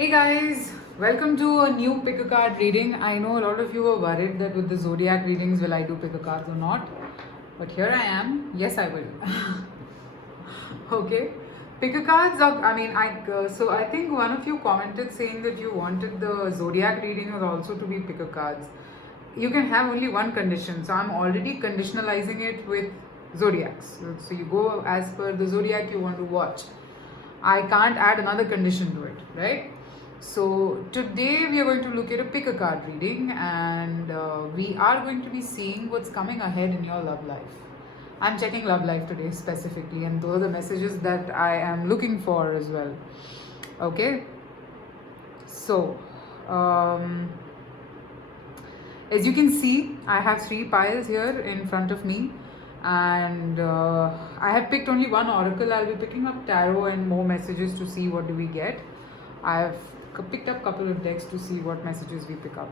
Hey guys, welcome to a new pick a card reading. I know a lot of you were worried that with the zodiac readings, will I do pick a cards or not? But here I am. Yes, I will. Okay, pick a cards. So I think one of you commented saying that you wanted the zodiac reading or also to be pick a cards. You can have only one condition, so I'm already conditionalizing it with zodiacs. So you go as per the zodiac you want to watch. I can't add another condition to it, right? So today we are going to look at a pick a card reading, and we are going to be seeing what's coming ahead in your love life. I'm checking love life today specifically, and those are the messages that I am looking for as well. Okay, so as you can see, I have three piles here in front of me, and I have picked only one oracle. I'll be picking up tarot and more messages to see what do we get. I've picked up a couple of decks to see what messages we pick up.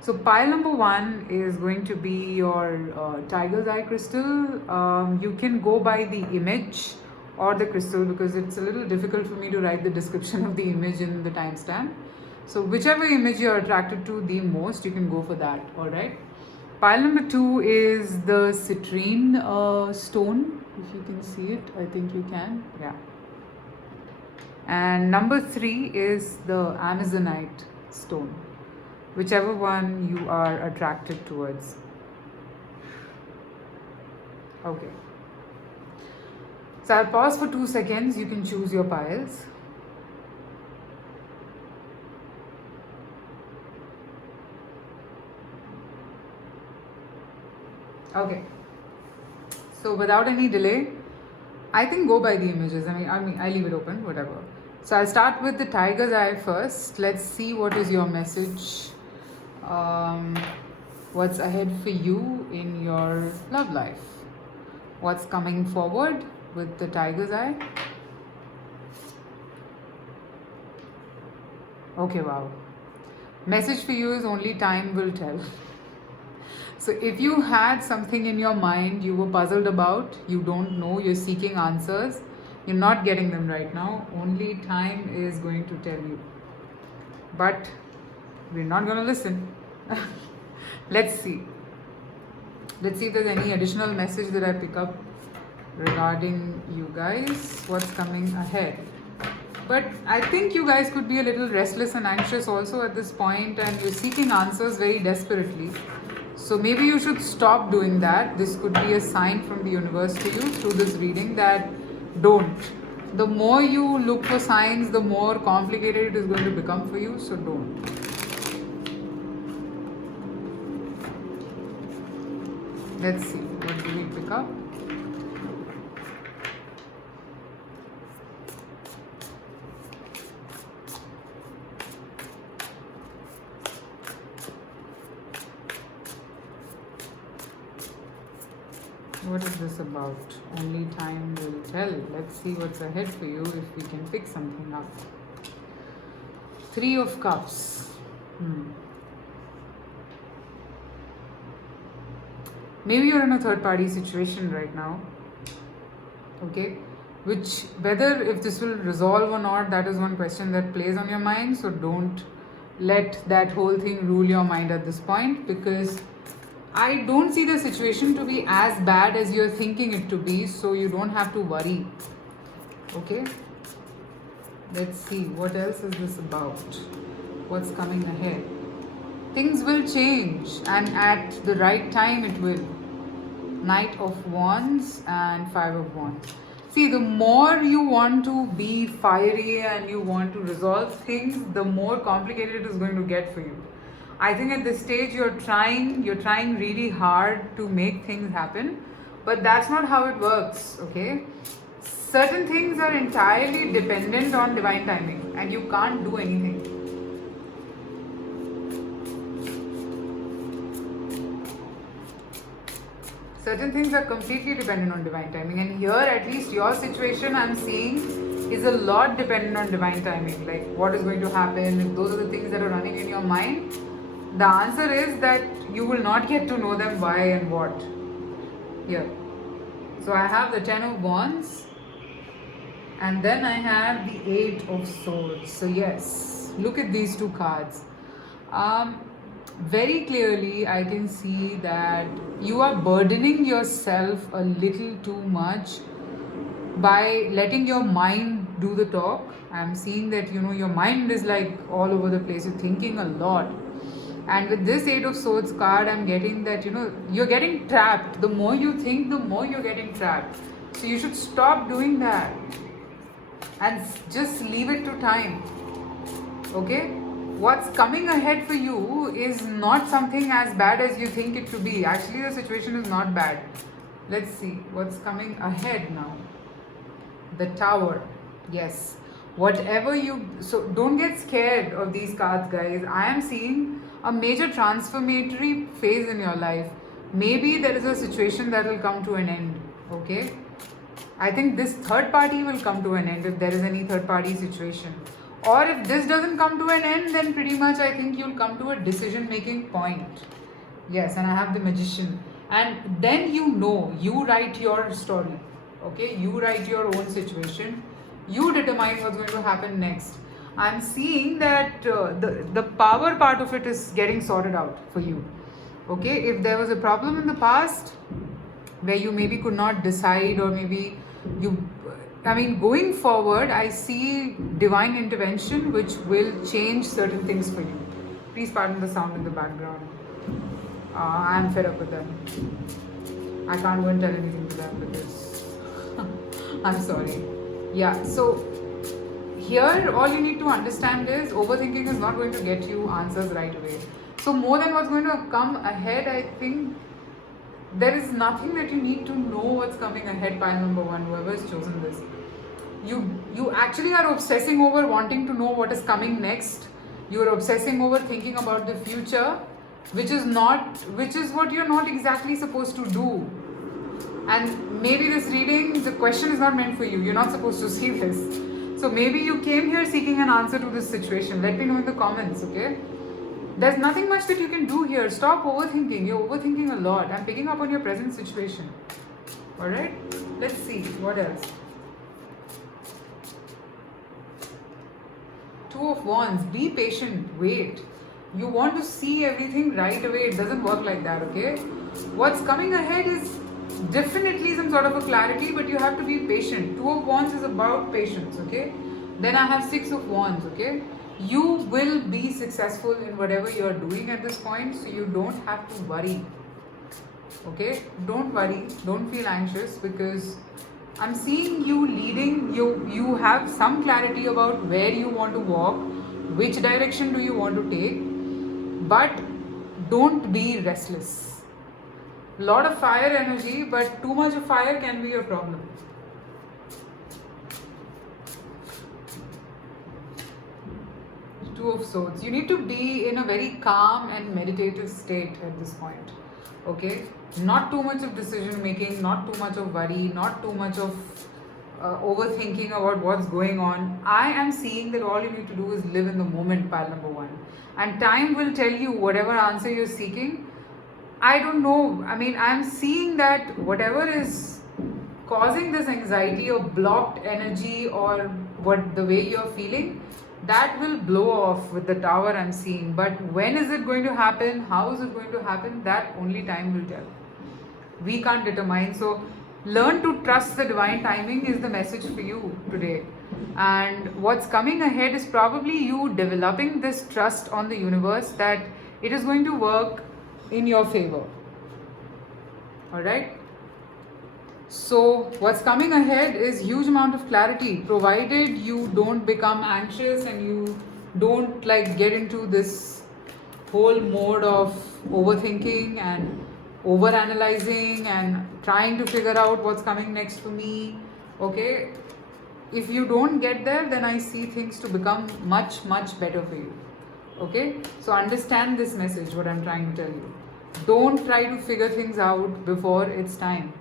So pile number one is going to be your tiger's eye crystal. You can go by the image or the crystal because it's a little difficult for me to write the description of the image in the timestamp. So whichever image you're attracted to the most, you can go for that. All right. Pile number two is the citrine stone. If you can see it, I think you can. Yeah. And number three is the Amazonite stone, whichever one you are attracted towards. Okay. So I'll pause for 2 seconds. You can choose your piles. Okay. So without any delay, I think go by the images. I leave it open, whatever. So I'll start with the tiger's eye first. Let's see what is your message. What's ahead for you in your love life? What's coming forward with the tiger's eye? Okay, wow. Message for you is only time will tell. So if you had something in your mind you were puzzled about, you don't know, you're seeking answers, you're not getting them right now, only time is going to tell you. But we're not going to listen. Let's see. Let's see if there's any additional message that I pick up regarding you guys, what's coming ahead. But I think you guys could be a little restless and anxious also at this point, and you're seeking answers very desperately. So maybe you should stop doing that. This could be a sign from the universe to you through this reading that don't. The more you look for signs, the more complicated it is going to become for you. So don't. Let's see. What do we pick up? What is this about? Only time will tell. Let's see what's ahead for you if we can pick something up. Three of Cups. Maybe you're in a third party situation right now. Okay? Whether if this will resolve or not, that is one question that plays on your mind. So don't let that whole thing rule your mind at this point, because I don't see the situation to be as bad as you're thinking it to be, so you don't have to worry. Okay? Let's see, what else is this about? What's coming ahead? Things will change, and at the right time it will. Knight of Wands and Five of Wands. See, the more you want to be fiery and you want to resolve things, the more complicated it is going to get for you. I think at this stage you're trying really hard to make things happen, but that's not how it works, okay? Certain things are entirely dependent on divine timing and you can't do anything. Certain things are completely dependent on divine timing, and here at least your situation I'm seeing is a lot dependent on divine timing, like what is going to happen, if those are the things that are running in your mind. The answer is that you will not get to know them why and what. Here. So I have the Ten of Wands and then I have the Eight of Swords. So yes, look at these two cards. Very clearly, I can see that you are burdening yourself a little too much by letting your mind do the talk. I'm seeing that your mind is like all over the place. You're thinking a lot. And with this Eight of Swords card, I'm getting that you're getting trapped. The more you think, the more you're getting trapped. So you should stop doing that and just leave it to time. Okay? What's coming ahead for you is not something as bad as you think it to be. Actually, the situation is not bad. Let's see what's coming ahead now. The Tower. Yes. Whatever you... So don't get scared of these cards, guys. I am seeing a major transformatory phase in your life. Maybe there is a situation that will come to an end. Okay? I think this third party will come to an end if there is any third party situation. Or if this doesn't come to an end, then pretty much I think you'll come to a decision making point. Yes, and I have the Magician. And then you write your story. Okay, you write your own situation. You determine what's going to happen next. I'm seeing that the power part of it is getting sorted out for you. Okay, if there was a problem in the past where you maybe could not decide, or maybe going forward, I see divine intervention which will change certain things for you. Please pardon the sound in the background. I'm fed up with them. I can't go and tell anything to them because I'm sorry. Yeah, so here all you need to understand is overthinking is not going to get you answers right away. So more than what's going to come ahead, I think there is nothing that you need to know what's coming ahead. Pile number one, whoever has chosen this. You actually are obsessing over wanting to know what is coming next. You are obsessing over thinking about the future, which is what you're not exactly supposed to do. And maybe this reading, the question is not meant for you. You're not supposed to see this. So maybe you came here seeking an answer to this situation. Let me know in the comments, okay? There's nothing much that you can do here. Stop overthinking. You're overthinking a lot. I'm picking up on your present situation. Alright? Let's see. What else? Two of Wands. Be patient. Wait. You want to see everything right away. It doesn't work like that, okay? What's coming ahead is definitely some sort of a clarity, but you have to be patient. Two of Wands is about patience, okay? Then I have Six of Wands, okay? You will be successful in whatever you are doing at this point, so you don't have to worry. Okay? Don't worry. Don't feel anxious, because I'm seeing you leading. You have some clarity about where you want to walk, which direction do you want to take, but don't be restless. Lot of fire energy, but too much of fire can be a problem. Two of Swords. You need to be in a very calm and meditative state at this point. Okay? Not too much of decision making, not too much of worry, not too much of overthinking about what's going on. I am seeing that all you need to do is live in the moment, pile number one. And time will tell you whatever answer you're seeking. I don't know. I'm seeing that whatever is causing this anxiety or blocked energy or the way you're feeling, that will blow off with the Tower I'm seeing. But when is it going to happen? How is it going to happen? That only time will tell. We can't determine. So learn to trust the divine timing is the message for you today. And what's coming ahead is probably you developing this trust on the universe that it is going to work in your favor. Alright? So what's coming ahead is huge amount of clarity, provided you don't become anxious and you don't get into this whole mode of overthinking and overanalyzing and trying to figure out what's coming next for me. Okay? If you don't get there, then I see things to become much, much better for you. Okay? So understand this message, what I'm trying to tell you. Don't try to figure things out before it's time.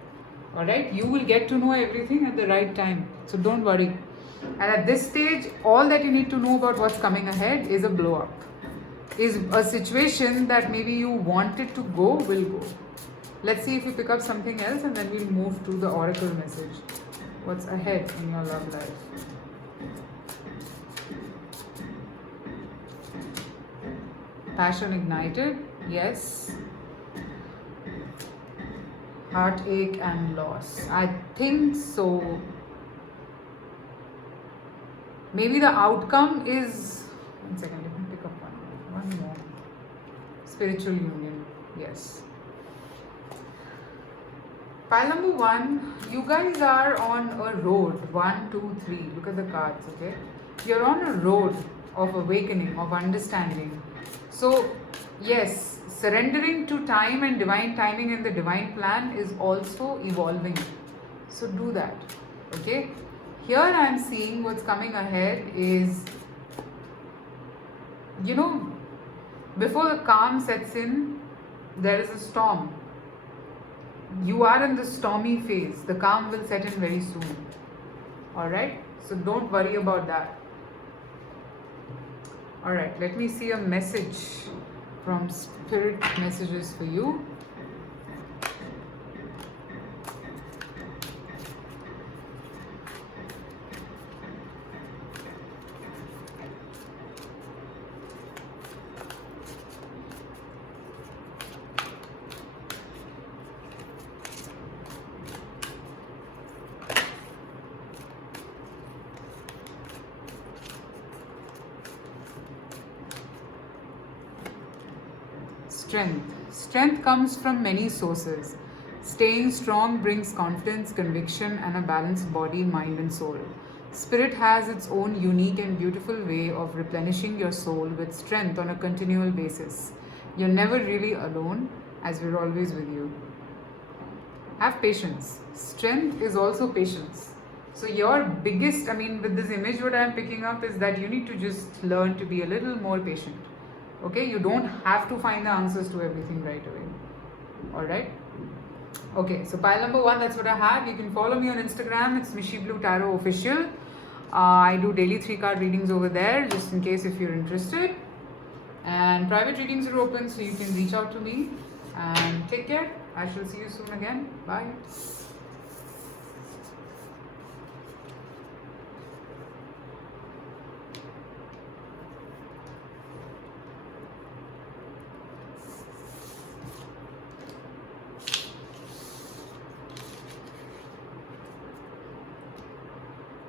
Alright? You will get to know everything at the right time. So don't worry. And at this stage, all that you need to know about what's coming ahead is a blow up. Is a situation that maybe you wanted to go, will go. Let's see if we pick up something else and then we'll move to the oracle message. What's ahead in your love life? Passion ignited, yes. Heartache and loss, I think so. Maybe the outcome is, one second, let me pick up one more. Spiritual union, yes. Pile number 1, you guys are on a road. 1, 2, 3. Look at the cards, okay? You're on a road of awakening, of understanding. So, yes, surrendering to time and divine timing and the divine plan is also evolving. So, do that, okay? Here I am seeing what's coming ahead is, before the calm sets in, there is a storm. You are in the stormy phase. The calm will set in very soon. Alright? So don't worry about that. Alright, let me see a message from Spirit Messages for you. Strength. Strength comes from many sources. Staying strong brings confidence, conviction, and a balanced body, mind, and soul. Spirit has its own unique and beautiful way of replenishing your soul with strength on a continual basis. You're never really alone, as we're always with you. Have patience. Strength is also patience. So your biggest, with this image, what I'm picking up is that you need to just learn to be a little more patient. Okay, you don't have to find the answers to everything right away. Alright? Okay, so pile number 1, that's what I have. You can follow me on Instagram, it's Mishi Blue Tarot Official. I do daily 3-card readings over there, just in case if you're interested. And private readings are open, so you can reach out to me. And take care. I shall see you soon again. Bye.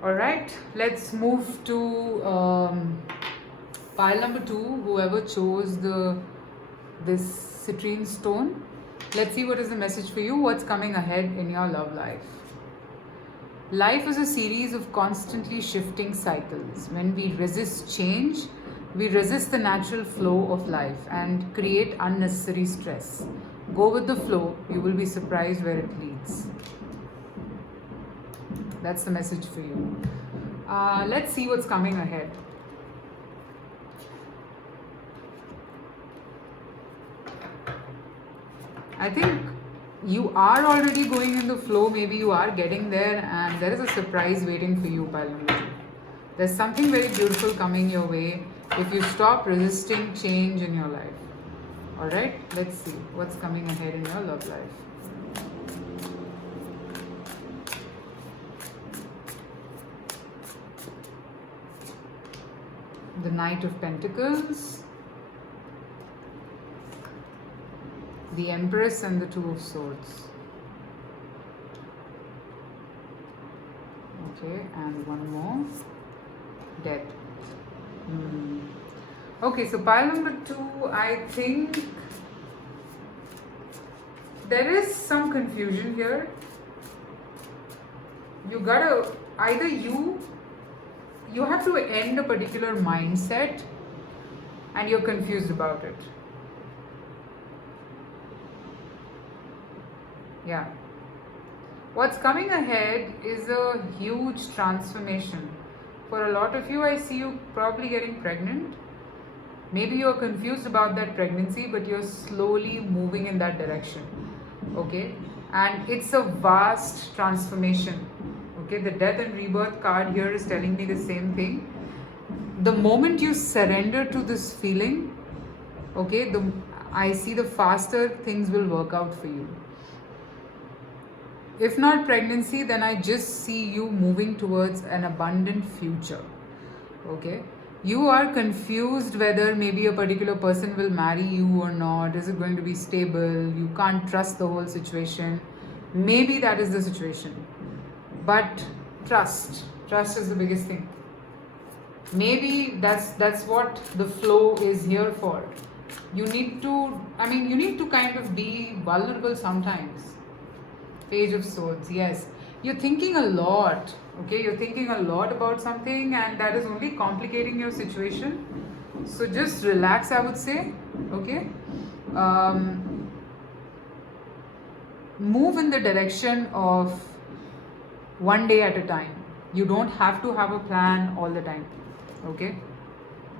Alright, let's move to pile number 2, whoever chose this citrine stone. Let's see what is the message for you, what's coming ahead in your love life. Life is a series of constantly shifting cycles. When we resist change, we resist the natural flow of life and create unnecessary stress. Go with the flow, you will be surprised where it leads. That's the message for you. Let's see what's coming ahead. I think you are already going in the flow. Maybe you are getting there, and there is a surprise waiting for you, Palomito. There's something very beautiful coming your way if you stop resisting change in your life. Alright, let's see what's coming ahead in your love life. The Knight of Pentacles, the Empress, and the Two of Swords. Okay, and one more. Death. Okay, so pile number 2, I think there is some confusion here. You gotta, either you have to end a particular mindset and you're confused about it. Yeah. What's coming ahead is a huge transformation. For a lot of you, I see you probably getting pregnant. Maybe you're confused about that pregnancy, but you're slowly moving in that direction. Okay? And it's a vast transformation. Okay, the Death and Rebirth card here is telling me the same thing. The moment you surrender to this feeling, okay, I see the faster things will work out for you. If not pregnancy, then I just see you moving towards an abundant future. Okay, You are confused whether maybe a particular person will marry you or not. Is it going to be stable? You can't trust the whole situation. Maybe that is the situation. But trust is the biggest thing. Maybe that's what the flow is here for. You need to, you need to kind of be vulnerable sometimes. Page of Swords, yes. You're thinking a lot, okay? You're thinking a lot about something, and that is only complicating your situation. So just relax, I would say, okay? Move in the direction of one day at a time. You don't have to have a plan all the time, okay?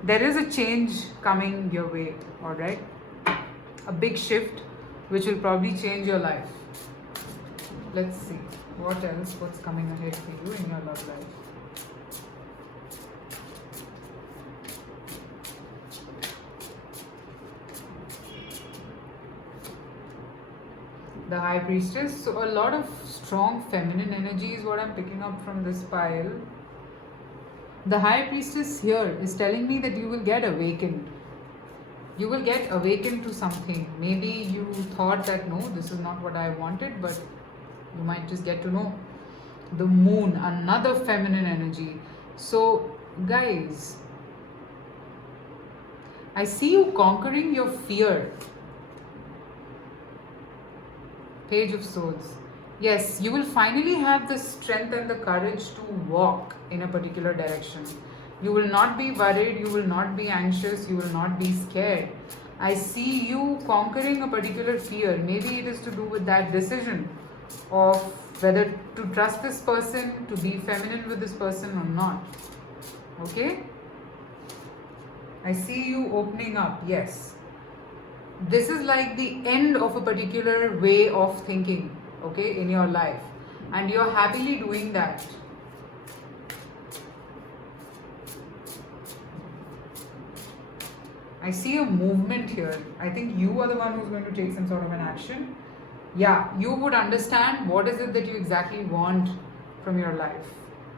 There is a change coming your way, all right? A big shift which will probably change your life. Let's see what else, what's coming ahead for you in your love life. The High Priestess. So a lot of strong feminine energy is what I'm picking up from this pile. The High Priestess here is telling me that you will get awakened. You will get awakened to something. Maybe you thought that no, this is not what I wanted, but you might just get to know. The Moon, another feminine energy. So guys, I see you conquering your fear. Page of Swords. Yes, you will finally have the strength and the courage to walk in a particular direction. You will not be worried, you will not be anxious, you will not be scared. I see you conquering a particular fear. Maybe it is to do with that decision of whether to trust this person, to be feminine with this person or not. Okay? I see you opening up, yes. This is like the end of a particular way of thinking, okay, in your life. And you're happily doing that. I see a movement here. I think you are the one who's going to take some sort of an action. Yeah, you would understand what is it that you exactly want from your life.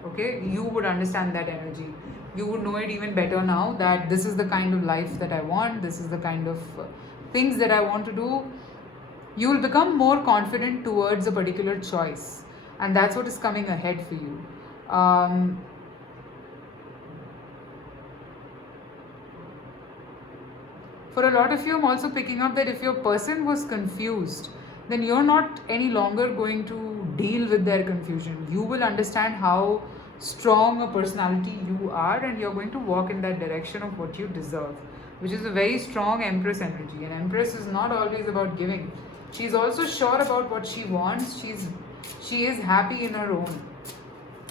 Okay, you would understand that energy. You would know it even better now that this is the kind of life that I want, this is the kind of things that I want to do. You will become more confident towards a particular choice, and that's what is coming ahead for you. For a lot of you, I'm also picking up that if your person was confused, then you're not any longer going to deal with their confusion. You will understand how strong a personality you are, and you're going to walk in that direction of what you deserve, which is a very strong Empress energy. And Empress is not always about giving. She's also sure about what she wants. She is happy in her own.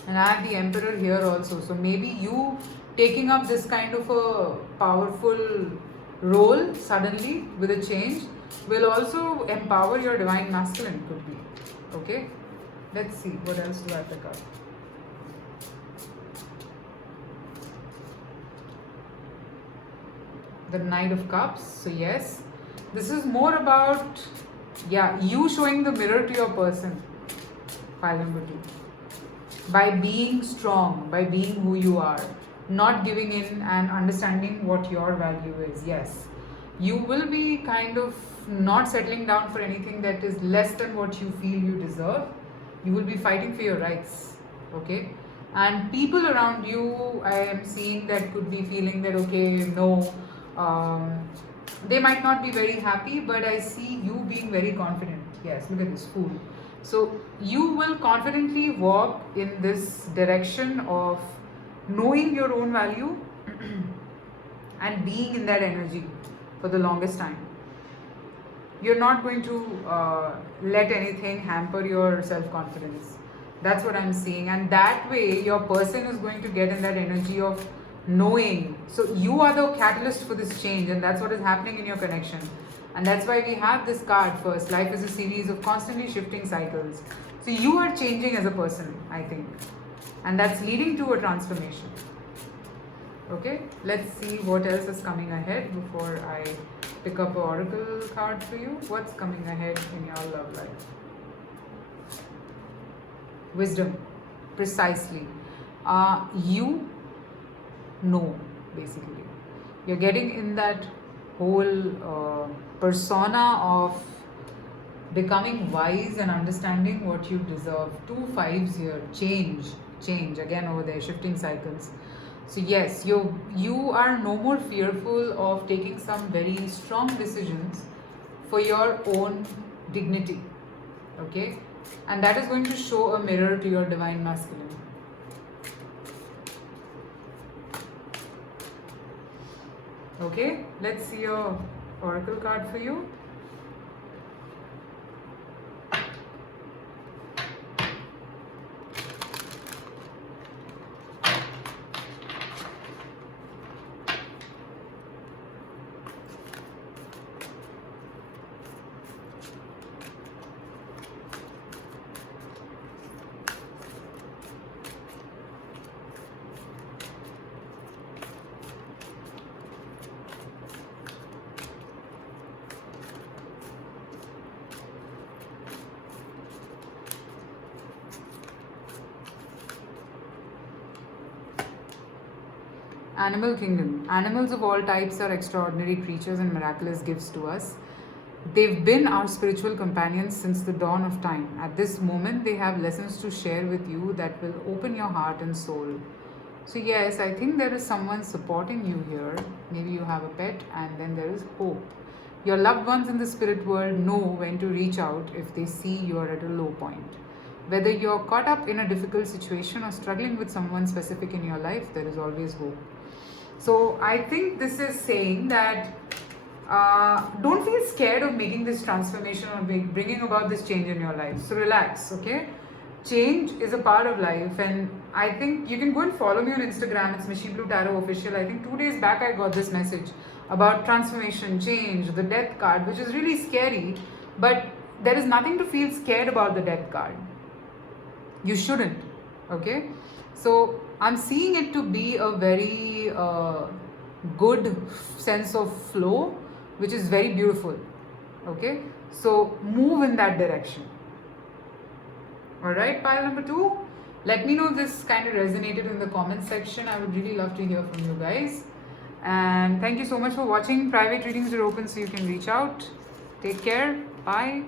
And I have the Emperor here also. So maybe you taking up this kind of a powerful role suddenly with a change will also empower your divine masculine, could be. Okay? Let's see, what else do I pick up? The Knight of Cups. So yes, this is more about, you showing the mirror to your person. Pile number 2. By being strong, by being who you are, not giving in and understanding what your value is. Yes, you will be kind of not settling down for anything that is less than what you feel you deserve. You will be fighting for your rights. Okay? And people around you, I am seeing that could be feeling that, okay, no, they might not be very happy, but I see you being very confident. Yes, look at this Fool. So you will confidently walk in this direction of knowing your own value and being in that energy for the longest time. You're not going to let anything hamper your self-confidence. That's what I'm seeing. And that way, your person is going to get in that energy of knowing. So you are the catalyst for this change, and that's what is happening in your connection. And that's why we have this card first. Life is a series of constantly shifting cycles. So you are changing as a person, I think. And that's leading to a transformation. Okay, let's see what else is coming ahead before I pick up an oracle card for you. What's coming ahead in your love life? Wisdom, precisely. You know basically. You're getting in that whole persona of becoming wise and understanding what you deserve. Two fives here, change again over there, shifting cycles. So yes, you are no more fearful of taking some very strong decisions for your own dignity. Okay, and that is going to show a mirror to your divine masculine. Okay, let's see your oracle card for you. Animal kingdom. Animals of all types are extraordinary creatures and miraculous gifts to us. They've been our spiritual companions since the dawn of time. At this moment, they have lessons to share with you that will open your heart and soul. So, yes, I think there is someone supporting you here. Maybe you have a pet, and then there is hope. Your loved ones in the spirit world know when to reach out if they see you are at a low point. Whether you're caught up in a difficult situation or struggling with someone specific in your life, there is always hope. So I think this is saying that don't feel scared of making this transformation or bringing about this change in your life. So relax, okay? Change is a part of life, and I think you can go and follow me on Instagram. It's Machine Blue Tarot Official. I think 2 days back I got this message about transformation, change, the death card, which is really scary, but there is nothing to feel scared about the death card. You shouldn't, okay? So I'm seeing it to be a very good sense of flow, which is very beautiful, okay? So move in that direction. All right, pile number 2. Let me know if this kind of resonated in the comment section. I would really love to hear from you guys. And thank you so much for watching. Private readings are open, so you can reach out. Take care. Bye.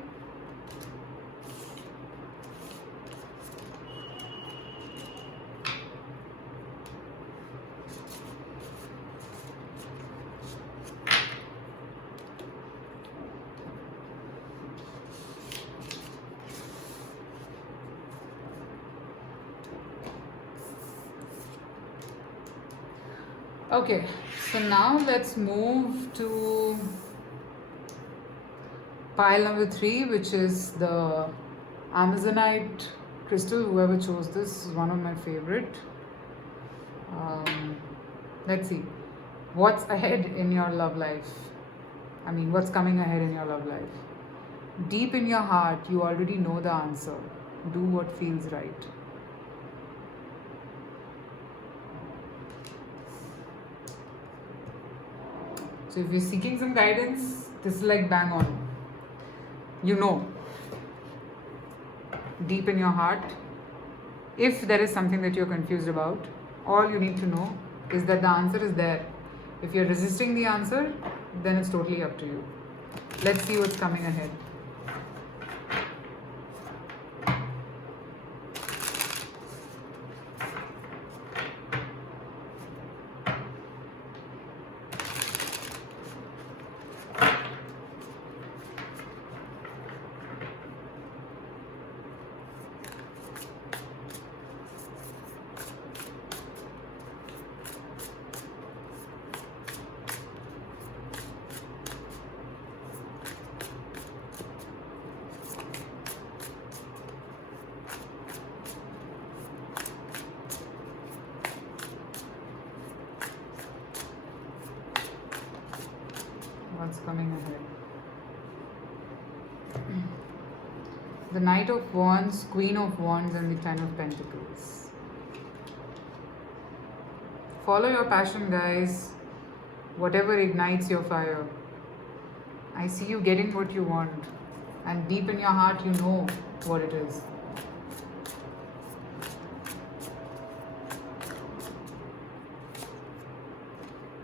Okay, so now let's move to pile number 3, which is the Amazonite crystal. Whoever chose this is one of my favorite. Let's see what's ahead in your love life. I mean, what's coming ahead in your love life. Deep in your heart, you already know the answer. Do what feels right. So if you're seeking some guidance, this is like bang on. You know, deep in your heart, if there is something that you're confused about, all you need to know is that the answer is there. If you're resisting the answer, then it's totally up to you. Let's see what's coming ahead. What's coming ahead? The Knight of Wands, Queen of Wands, and the Ten of Pentacles. Follow your passion, guys. Whatever ignites your fire. I see you getting what you want, and deep in your heart you know what it is.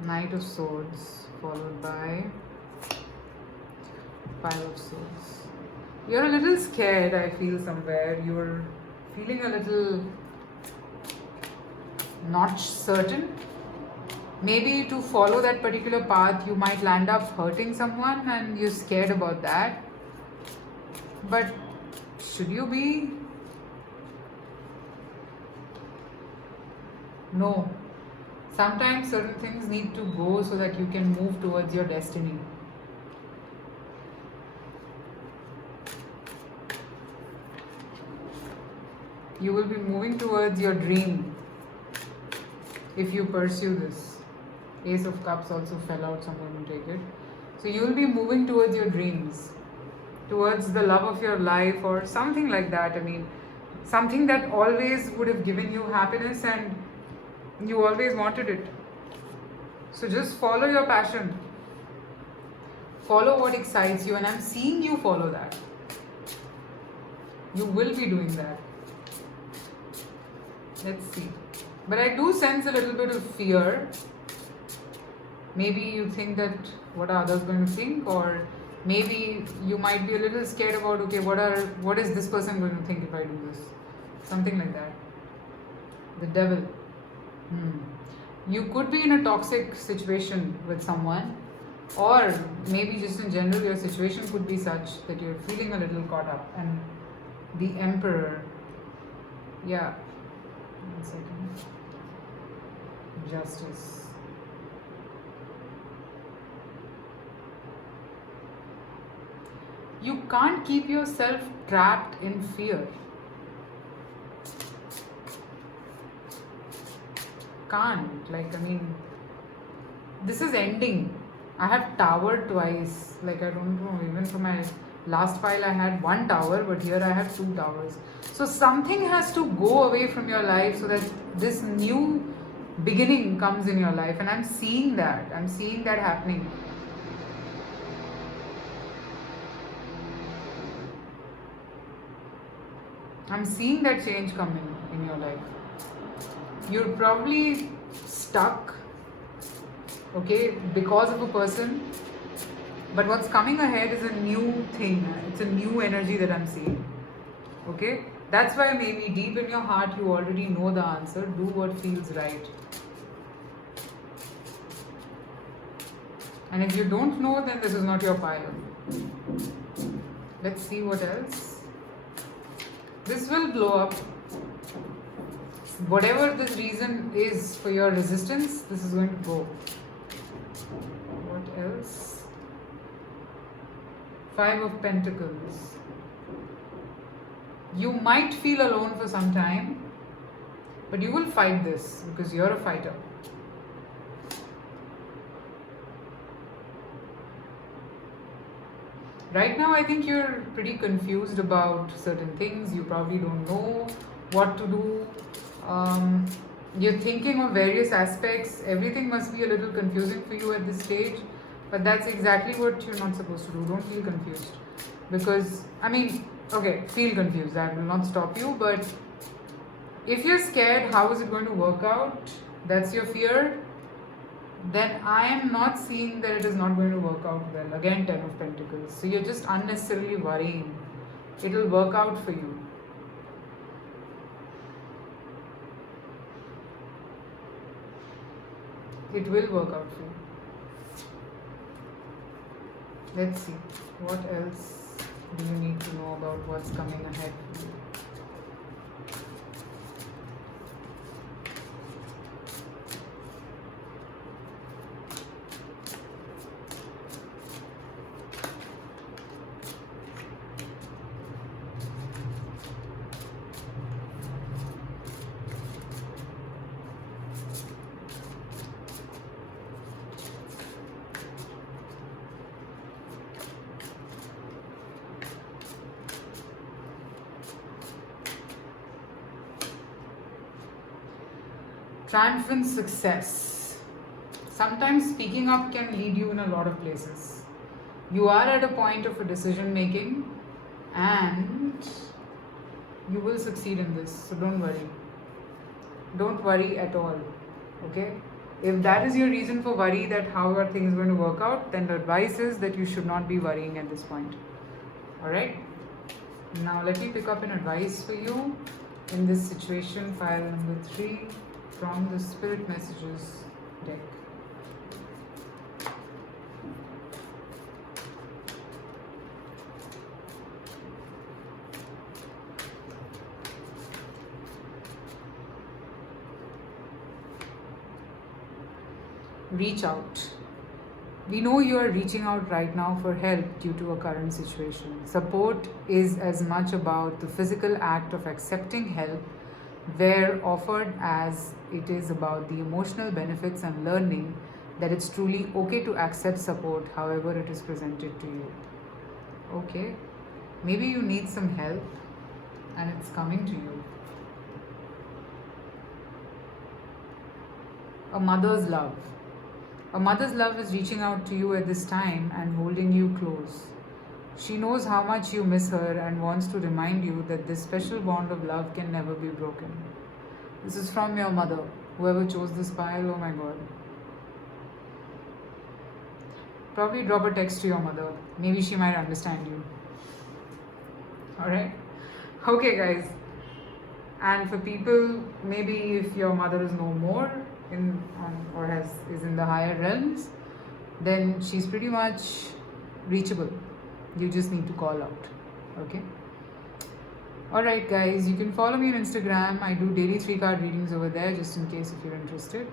Knight of Swords followed by Five of Swords. You're a little scared, I feel, somewhere. You're feeling a little not certain. Maybe to follow that particular path, you might land up hurting someone and you're scared about that. But should you be? No. Sometimes certain things need to go so that you can move towards your destiny. You will be moving towards your dream if you pursue this. Ace of Cups also fell out, someone will take it. So you will be moving towards your dreams, towards the love of your life or something like that. I mean, something that always would have given you happiness and you always wanted it. So just follow your passion. Follow what excites you, and I'm seeing you follow that. You will be doing that. Let's see. But I do sense a little bit of fear. Maybe you think that what are others going to think, or maybe you might be a little scared about, okay, what is this person going to think if I do this? Something like that. The Devil. You could be in a toxic situation with someone, or maybe just in general your situation could be such that you're feeling a little caught up. And the Emperor. Yeah. 1 second. Justice. You can't keep yourself trapped in fear. Can't. Like, I mean, this is ending. I have towered twice. Like, I don't know, even for my last file I had 1 tower, but here I have 2 towers. So something has to go away from your life so that this new beginning comes in your life. And I'm seeing that. I'm seeing that happening. I'm seeing that change coming in your life. You're probably stuck, okay, because of a person. But what's coming ahead is a new thing. It's a new energy that I'm seeing. Okay? That's why maybe deep in your heart you already know the answer. Do what feels right. And if you don't know, then this is not your pile. Let's see what else. This will blow up. Whatever this reason is for your resistance, this is going to go. What else? 5 of Pentacles. You might feel alone for some time, but you will fight this because you're a fighter. Right now, I think you're pretty confused about certain things. You probably don't know what to do. You're thinking of various aspects. Everything must be a little confusing for you at this stage, but that's exactly what you're not supposed to do. Don't feel confused. Because, I mean, okay, feel confused. I will not stop you, but if you're scared, how is it going to work out? That's your fear. Then I am not seeing that it is not going to work out well. Again, 10 of Pentacles. So you're just unnecessarily worrying. It will work out for you. It will work out for you. Let's see. What else do you need to know about what's coming ahead for you? Triumphant success. Sometimes speaking up can lead you in a lot of places. You are at a point of a decision making and you will succeed in this. So don't worry. Don't worry at all. Okay? If that is your reason for worry that how are things going to work out, then the advice is that you should not be worrying at this point. Alright? Now let me pick up an advice for you in this situation, file number 3 from the Spirit Messages deck. Reach out. We know you are reaching out right now for help due to a current situation. Support is as much about the physical act of accepting help where offered as it is about the emotional benefits and learning that it's truly okay to accept support however it is presented to you. Okay? Maybe you need some help and it's coming to you. A mother's love. A mother's love is reaching out to you at this time and holding you close. She knows how much you miss her and wants to remind you that this special bond of love can never be broken. This is from your mother. Whoever chose this pile, oh my god. Probably drop a text to your mother. Maybe she might understand you. Alright? Okay, guys. And for people, maybe if your mother is no more, is in the higher realms, then she's pretty much reachable. You just need to call out. Okay? Alright guys, you can follow me on Instagram. I do daily 3-card readings over there just in case if you're interested.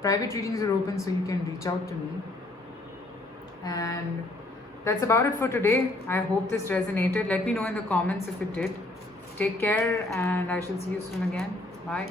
Private readings are open so you can reach out to me. And that's about it for today. I hope this resonated. Let me know in the comments if it did. Take care and I shall see you soon again. Bye.